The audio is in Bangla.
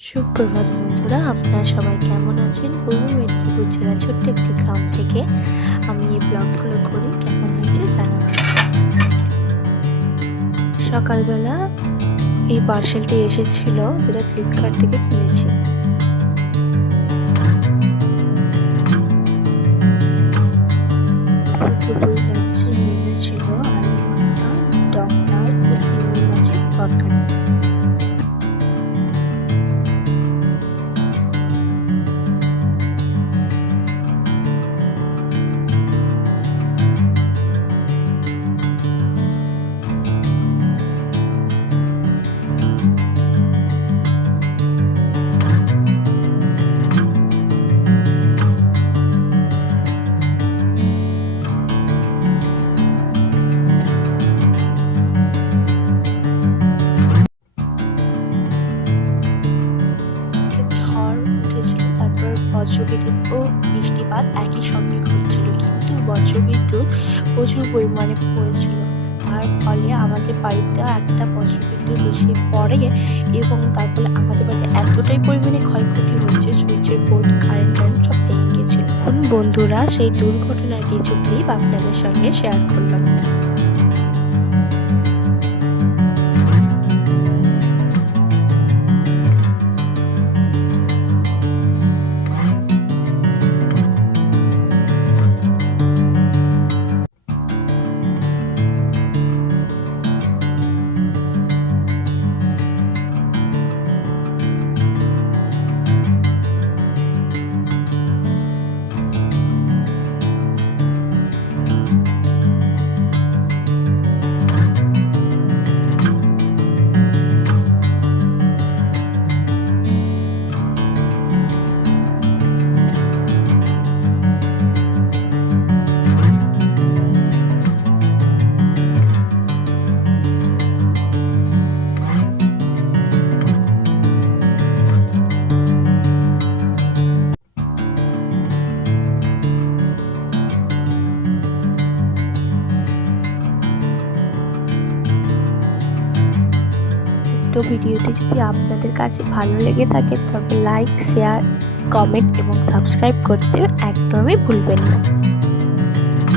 সুপ্রভাত বন্ধুরা, আপনারা সবাই কেমন আছেন? পূর্ব মেদিনীপুর জেলার ছোট্ট একটি গ্রাম থেকে আমি এই ব্লগগুলো করি। কেমন হয়েছে জানাবেন। সকালবেলা এই পার্সেলটি এসেছিল, যেটা ফ্লিপকার্ট থেকে কিনেছি। দুপুরে লাঞ্চের মেনু ছিল আলু মাখা, টক ডাল ও চিংড়ি মাছের তরকারি। ঝড় উঠেছিল, তারপর বজ্রবিদ্যুৎ ও বৃষ্টিপাত একই সঙ্গে ঘটছিল, কিন্তু বজ্রবিদ্যুৎ প্রচুর পরিমাণে পড়েছিল। তার ফলে আমাদের বাড়িতে একটা বজ্রবিদ্যুৎ এসে পড়ে এবং তার ফলে আমাদের বাড়িতে এতটাই পরিমাণে ক্ষয়ক্ষতি হয়েছে, সুইচের বোর্ড, কারেন্ট সব ভেঙে গিয়েছিল। এখন বন্ধুরা সেই দুর্ঘটনার কিছু ক্লিপ আপনাদের সঙ্গে শেয়ার করলাম। ভিডিওটি যদি আপনাদের কাছে ভালো লেগে থাকে তবে লাইক, শেয়ার, কমেন্ট এবং সাবস্ক্রাইব করতে একদমই ভুলবেন না।